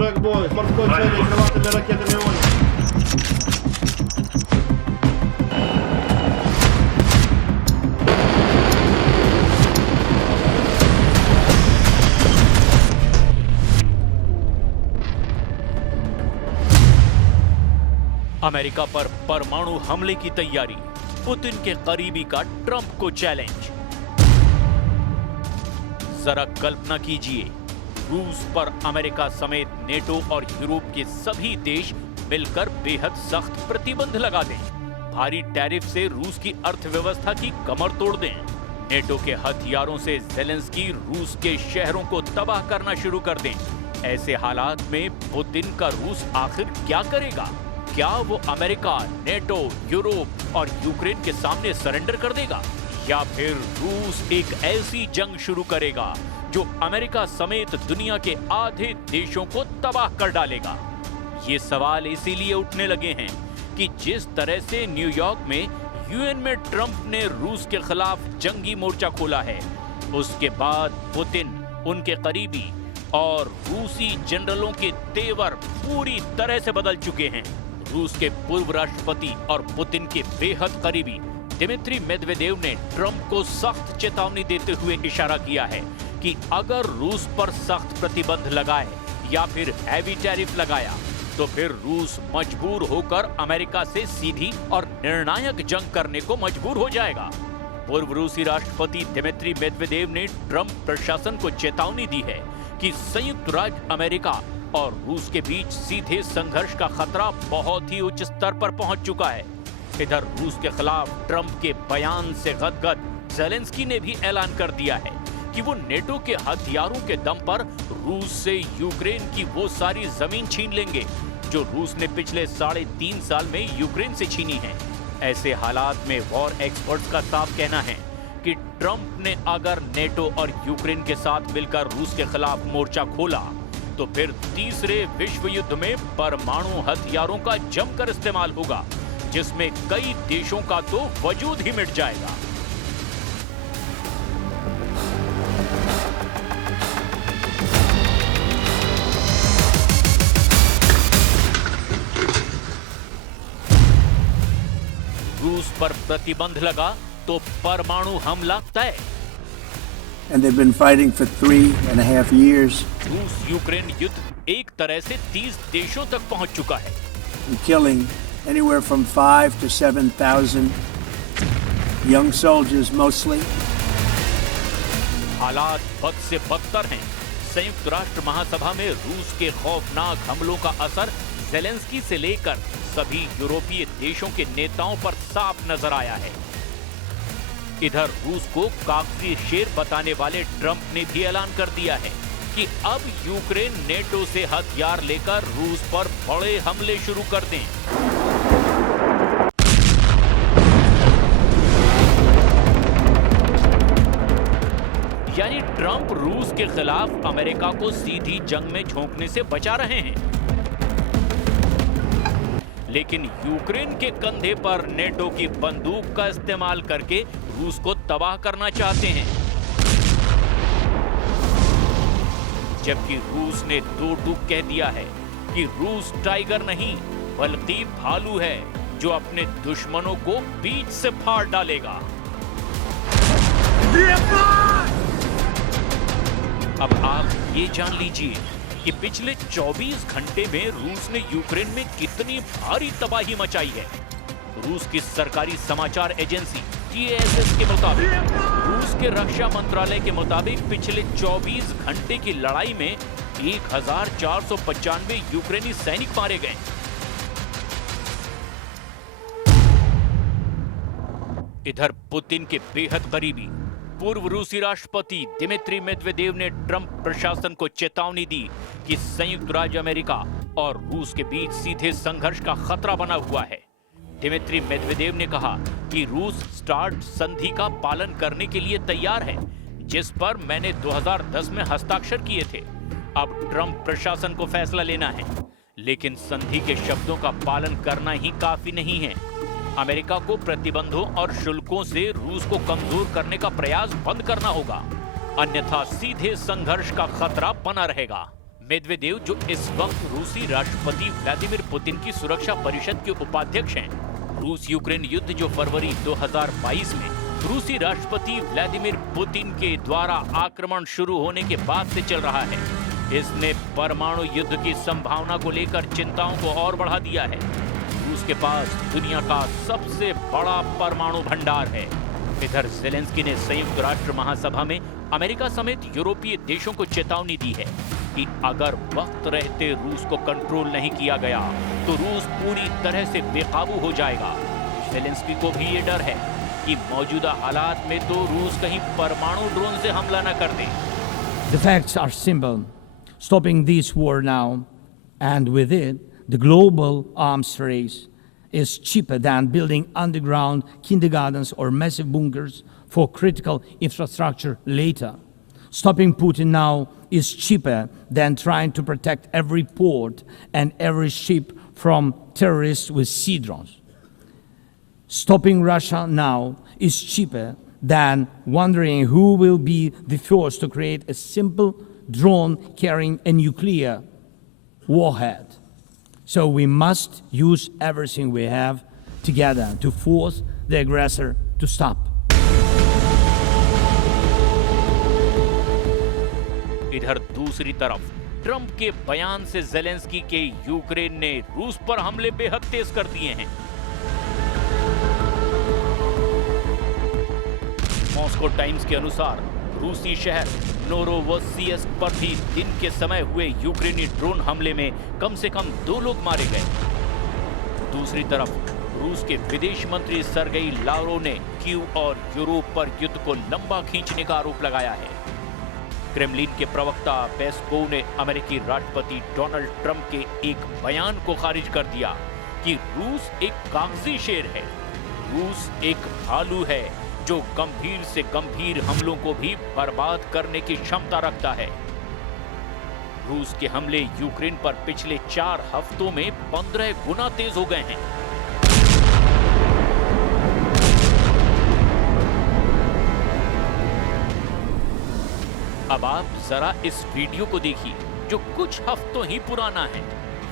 Track boys, морской цели, крылатыми ракетами ООН. America पर परमाणु हमले की तैयारी, पुतिन के करीबी का ट्रंप को चैलेंज। जरा कल्पना कीजिए, रूस पर अमेरिका समेत नेटो और यूरोप के सभी देश मिलकर बेहद सख्त प्रतिबंध लगा दें, भारी टैरिफ से रूस की अर्थव्यवस्था की कमर तोड़ दें, नेटो के हथियारों से ज़ेलेंस्की रूस के शहरों को तबाह करना शुरू कर दें। ऐसे हालात में पुतिन का रूस आखिर क्या करेगा? क्या वो अमेरिका, नेटो, यूरोप और यूक्रेन के सामने सरेंडर कर देगा, या फिर रूस एक ऐसी जंग शुरू करेगा जो अमेरिका समेत दुनिया के आधे देशों को तबाह कर डालेगा? ये सवाल इसीलिए उठने लगे हैं कि जिस तरह से न्यूयॉर्क में यूएन में ट्रंप ने रूस के खिलाफ जंगी मोर्चा खोला है, उसके बाद पुतिन, उनके करीबी और रूसी जनरलों के तेवर पूरी तरह से बदल चुके हैं। रूस के पूर्व राष्ट्रपति और पुतिन के बेहद करीबी दिमित्री मेदवेदेव ने ट्रंप को सख्त चेतावनी देते हुए इशारा किया है कि अगर रूस पर सख्त प्रतिबंध लगाए या फिर हैवी टैरिफ लगाया तो फिर रूस मजबूर होकर अमेरिका से सीधी और निर्णायक जंग करने को मजबूर हो जाएगा। पूर्व रूसी राष्ट्रपति दिमित्री मेदवेदेव ने ट्रंप प्रशासन को चेतावनी दी है कि संयुक्त राज्य अमेरिका और रूस के बीच सीधे संघर्ष का खतरा बहुत ही उच्च स्तर पर पहुंच चुका है। इधर रूस के खिलाफ ट्रंप के बयान से गदगद ज़ेलेंस्की ने भी ऐलान कर दिया है कि वो नेटो के हथियारों के दम पर रूस से यूक्रेन की वो सारी जमीन छीन लेंगे जो रूस ने पिछले 3.5 साल में यूक्रेन से छीनी है। ऐसे हालात में वॉर एक्सपर्ट्स का साफ कहना है कि ट्रंप ने अगर नेटो और यूक्रेन के साथ मिलकर रूस के खिलाफ मोर्चा खोला तो फिर तीसरे विश्व युद्ध में परमाणु हथियारों का जमकर इस्तेमाल होगा, जिसमें कई देशों का तो वजूद ही मिट जाएगा। रूस पर प्रतिबंध लगा तो परमाणु हमला तय। And they've been fighting for 3.5 years. रूस यूक्रेन युद्ध एक तरह से 30 देशों तक पहुंच चुका है, Killing anywhere from 5,000 to 7,000 young soldiers mostly. हालात बद से बदतर हैं। संयुक्त राष्ट्र महासभा में रूस के खौफनाक हमलों का असर ज़ेलेंस्की से लेकर सभी यूरोपीय देशों के नेताओं पर साफ नजर आया है। इधर रूस को कागजी शेर बताने वाले ट्रंप ने भी ऐलान कर दिया है कि अब यूक्रेन नेटो से हथियार लेकर रूस पर बड़े हमले शुरू कर दें। यानी ट्रंप रूस के खिलाफ अमेरिका को सीधी जंग में झोंकने से बचा रहे हैं, लेकिन यूक्रेन के कंधे पर नेटो की बंदूक का इस्तेमाल करके रूस को तबाह करना चाहते हैं। जबकि रूस ने दो टूक कह दिया है कि रूस टाइगर नहीं बल्कि भालू है जो अपने दुश्मनों को बीच से फाड़ डालेगा। अब आप ये जान लीजिए कि पिछले 24 घंटे में रूस ने यूक्रेन में कितनी भारी तबाही मचाई है। रूस की सरकारी समाचार एजेंसी TASS के मुताबिक, रूस के रक्षा मंत्रालय के मुताबिक पिछले 24 घंटे की लड़ाई में 1495 यूक्रेनी सैनिक मारे गए। इधर पुतिन के बेहद करीबी पूर्व रूसी राष्ट्रपति दिमित्री मेदवेदेव ने ट्रंप प्रशासन को चेतावनी दी कि संयुक्त राज्य अमेरिका और रूस के बीच सीधे संघर्ष का खतरा बना हुआ है। दिमित्री मेदवेदेव ने कहा कि रूस स्टार्ट संधि का पालन करने के लिए तैयार है, जिस पर मैंने 2010 में हस्ताक्षर किए थे। अब ट्रंप प्रशासन को फैसला लेना है, लेकिन संधि के शब्दों का पालन करना ही काफी नहीं है। अमेरिका को प्रतिबंधों और शुल्कों से रूस को कमजोर करने का प्रयास बंद करना होगा, अन्यथा सीधे संघर्ष का खतरा बना रहेगा। मेदवेदेव, जो इस वक्त रूसी राष्ट्रपति व्लादिमीर पुतिन की सुरक्षा परिषद के उपाध्यक्ष हैं। रूस यूक्रेन युद्ध जो फरवरी 2022 में रूसी राष्ट्रपति व्लादिमीर पुतिन के द्वारा आक्रमण शुरू होने के बाद से चल रहा है, इसने परमाणु युद्ध की संभावना को लेकर चिंताओं को और बढ़ा दिया है। रूस के पास दुनिया का सबसे बड़ा परमाणु भंडार है। इधर ज़ेलेंस्की ने संयुक्त राष्ट्र महासभा में अमेरिका समेत यूरोपीय देशों को चेतावनी दी है कि अगर वक्त रहते रूस को कंट्रोल नहीं किया गया तो रूस पूरी तरह से बेकाबू हो जाएगा। ज़ेलेंस्की को भी ये डर है कि मौजूदा हालात में तो रूस कहीं परमाणु ड्रोन से हमला न कर दे। The facts are simple. Stopping this war now, and with it, the global arms race, is cheaper than building underground kindergartens or massive bunkers for critical infrastructure later. Stopping Putin now is cheaper than trying to protect every port and every ship from terrorists with sea drones. Stopping Russia now is cheaper than wondering who will be the first to create a simple drone carrying a nuclear warhead. So we must use everything we have together to force the aggressor to stop. इधर दूसरी तरफ Trump के बयान से Zelensky के Ukraine ने रूस पर हमले बेहद तेज कर दिए हैं। मॉस्को टाइम्स के अनुसार रूसी शहर नोरोवसिस्क पर भी दिन के समय हुए यूक्रेनी ड्रोन हमले में कम से कम 2 लोग मारे गए। दूसरी तरफ रूस के विदेश मंत्री सर्गेई लावरोव ने कीव और यूरोप पर युद्ध को लंबा खींचने का आरोप लगाया है। क्रेमलिन के प्रवक्ता पेस्कोव ने अमेरिकी राष्ट्रपति डोनाल्ड ट्रंप के एक बयान को खारिज कर दिया कि रूस एक कागजी शेर है। रूस एक भालू है जो गंभीर से गंभीर हमलों को भी बर्बाद करने की क्षमता रखता है। रूस के हमले यूक्रेन पर पिछले 4 हफ्तों में 15 गुना तेज हो गए हैं। अब आप जरा इस वीडियो को देखिए जो कुछ हफ्तों ही पुराना है।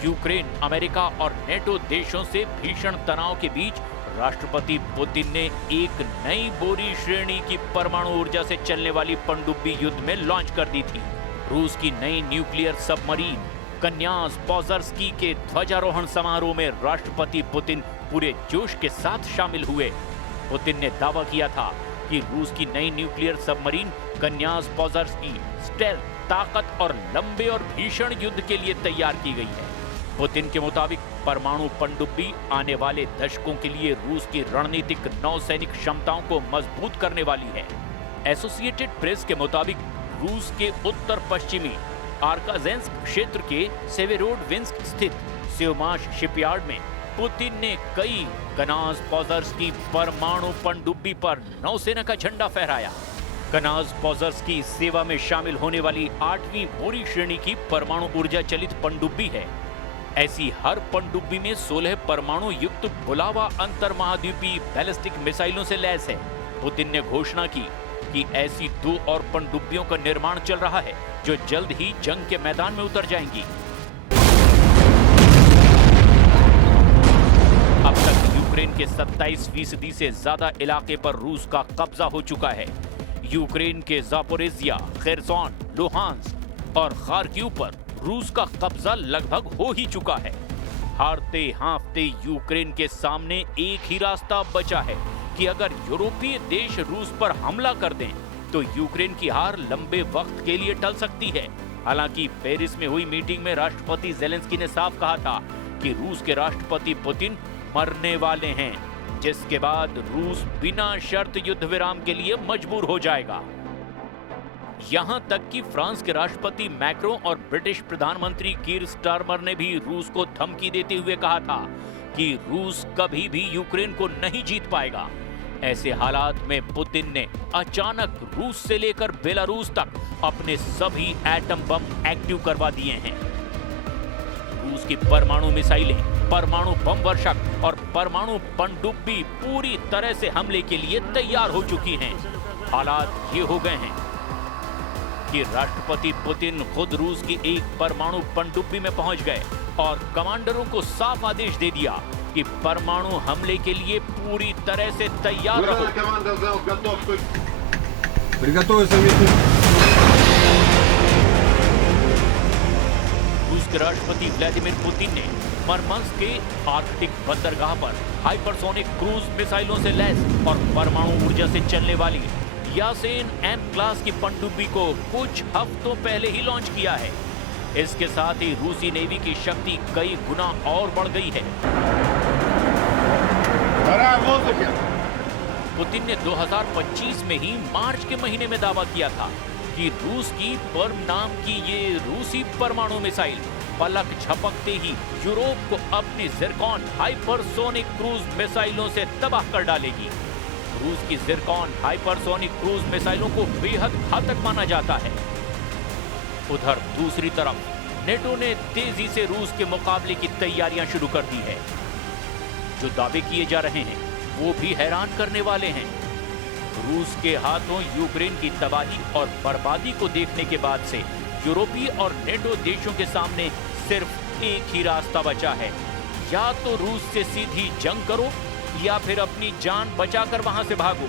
यूक्रेन, अमेरिका और नेटो देशों से भीषण तनाव के बीच राष्ट्रपति पुतिन ने एक नई बोरी श्रेणी की परमाणु ऊर्जा से चलने वाली पनडुब्बी युद्ध में लॉन्च कर दी थी। रूस की नई न्यूक्लियर सबमरीन कन्यास पोजर्स्की के ध्वजारोहण समारोह में राष्ट्रपति पुतिन पूरे जोश के साथ शामिल हुए। पुतिन ने दावा किया था कि रूस की नई न्यूक्लियर सबमरीन कन्यास पोजर्स्की स्टेल्थ, ताकत और लंबे और भीषण युद्ध के लिए तैयार की गई है। पुतिन के मुताबिक परमाणु पनडुब्बी आने वाले दशकों के लिए रूस की रणनीतिक नौसैनिक क्षमताओं को मजबूत करने वाली है। एसोसिएटेड प्रेस के मुताबिक रूस के उत्तर पश्चिमी आर्काजेंस्क क्षेत्र के सेवेरोडविंस्क स्थित सेवमाश शिपयार्ड में पुतिन ने कई कनास पोजर्स्की परमाणु पनडुब्बी पर नौसेना का झंडा फहराया। कनास पोजर्स्की सेवा में शामिल होने वाली 8वीं बोरी श्रेणी की परमाणु ऊर्जा चलित पनडुब्बी है। ऐसी हर पनडुब्बी में 16 परमाणु युक्त बुलावा अंतर्महाद्वीपीय बैलिस्टिक मिसाइलों से लैस है। पुतिन ने घोषणा की कि ऐसी 2 और पनडुब्बियों का निर्माण चल रहा है जो जल्द ही जंग के मैदान में उतर जाएंगी। अब तक यूक्रेन के 27% से ज्यादा इलाके पर रूस का कब्जा हो चुका है। यूक्रेन के ज़ापोरिज़िया, खेरसोन, लुहांस्क और खार्किव पर रूस का कब्जा लगभग हो ही चुका है। हारते हांफते यूक्रेन के सामने एक ही रास्ता बचा है कि अगर यूरोपीय देश रूस पर हमला कर दें तो यूक्रेन की हार लंबे वक्त के लिए टल सकती है। हालांकि पेरिस में हुई मीटिंग में राष्ट्रपति ज़ेलेंस्की ने साफ कहा था कि रूस के राष्ट्रपति पुतिन मरने वाले हैं, जिसके बाद रूस बिना शर्त युद्ध विराम के लिए मजबूर हो जाएगा। यहां तक कि फ्रांस के राष्ट्रपति मैक्रों और ब्रिटिश प्रधानमंत्री कीर स्टारमर ने भी रूस को धमकी देते हुए कहा था कि रूस कभी भी यूक्रेन को नहीं जीत पाएगा। ऐसे हालात में पुतिन ने अचानक रूस से लेकर बेलारूस तक अपने सभी एटम बम एक्टिव करवा दिए हैं। रूस की परमाणु मिसाइलें, परमाणु बम वर्षक और परमाणु पनडुब्बी पूरी तरह से हमले के लिए तैयार हो चुकी हैं। हालात ये हो गए हैं कि राष्ट्रपति पुतिन खुद रूस की एक परमाणु पनडुब्बी में पहुंच गए और कमांडरों को साफ आदेश दे दिया कि परमाणु हमले के लिए पूरी तरह से तैयार रहो। रूस के राष्ट्रपति व्लादिमीर पुतिन ने मरमंस्क के आर्कटिक बंदरगाह पर हाइपरसोनिक क्रूज मिसाइलों से लैस और परमाणु ऊर्जा से चलने वाली यासेन एम क्लास की पनडुब्बी को कुछ हफ्तों पहले ही लॉन्च किया है। इसके साथ ही रूसी नेवी की शक्ति कई गुना और बढ़ गई है। पुतिन ने 2025 में ही मार्च के महीने में दावा किया था कि रूस की पर्म नाम की ये रूसी परमाणु मिसाइल पलक झपकते ही यूरोप को अपनी जिरकॉन हाइपरसोनिक क्रूज मिसाइलों से तबाह कर डालेगी। रूस की जिरकॉन हाइपरसोनिक क्रूज मिसाइलों को बेहद घातक माना जाता है। उधर दूसरी तरफ नेटो ने तेजी से रूस के मुकाबले की तैयारियां शुरू कर दी है। जो दावे किए जा रहे हैं वो भी हैरान करने वाले हैं। रूस के हाथों यूक्रेन की तबाही और बर्बादी को देखने के बाद से यूरोपीय और नेटो देशों के सामने सिर्फ एक ही रास्ता बचा है, या तो रूस से सीधी जंग करो या फिर अपनी जान बचाकर वहां से भागो।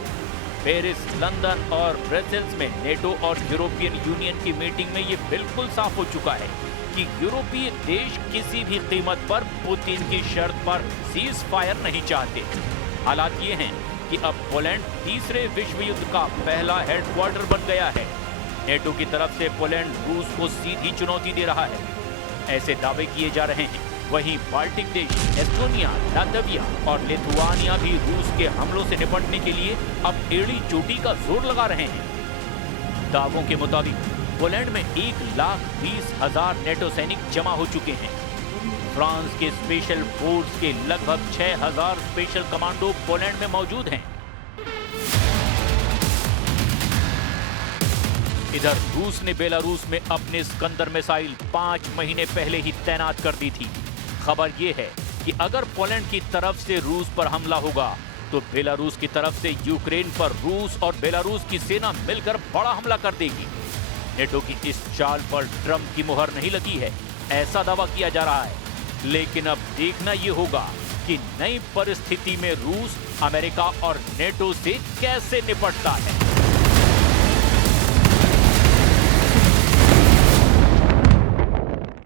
पेरिस, लंदन और ब्रसेल्स में नेटो और यूरोपियन यूनियन की मीटिंग में ये बिल्कुल साफ हो चुका है कि यूरोपीय देश किसी भी कीमत पर पुतिन की शर्त पर सीज फायर नहीं चाहते। हालात ये हैं कि अब पोलैंड तीसरे विश्व युद्ध का पहला हेडक्वार्टर बन गया है। नेटो की तरफ से पोलैंड रूस को सीधी चुनौती दे रहा है, ऐसे दावे किए जा रहे हैं। वहीं बाल्टिक देश एस्टोनिया, लातविया और लिथुआनिया भी रूस के हमलों से निपटने के लिए अब एड़ी चोटी का जोर लगा रहे हैं। दावों के मुताबिक पोलैंड में 1,20,000 नेटो सैनिक जमा हो चुके हैं। फ्रांस के स्पेशल फोर्स के लगभग 6,000 स्पेशल कमांडो पोलैंड में मौजूद हैं। इधर रूस ने बेलारूस में अपने स्कंदर मिसाइल 5 महीने पहले ही तैनात कर दी थी। खबर यह है कि अगर पोलैंड की तरफ से रूस पर हमला होगा तो बेलारूस की तरफ से यूक्रेन पर रूस और बेलारूस की सेना मिलकर बड़ा हमला कर देगी। नेटो की इस चाल पर ट्रंप की मुहर नहीं लगी है, ऐसा दावा किया जा रहा है। लेकिन अब देखना यह होगा कि नई परिस्थिति में रूस अमेरिका और नेटो से कैसे निपटता है।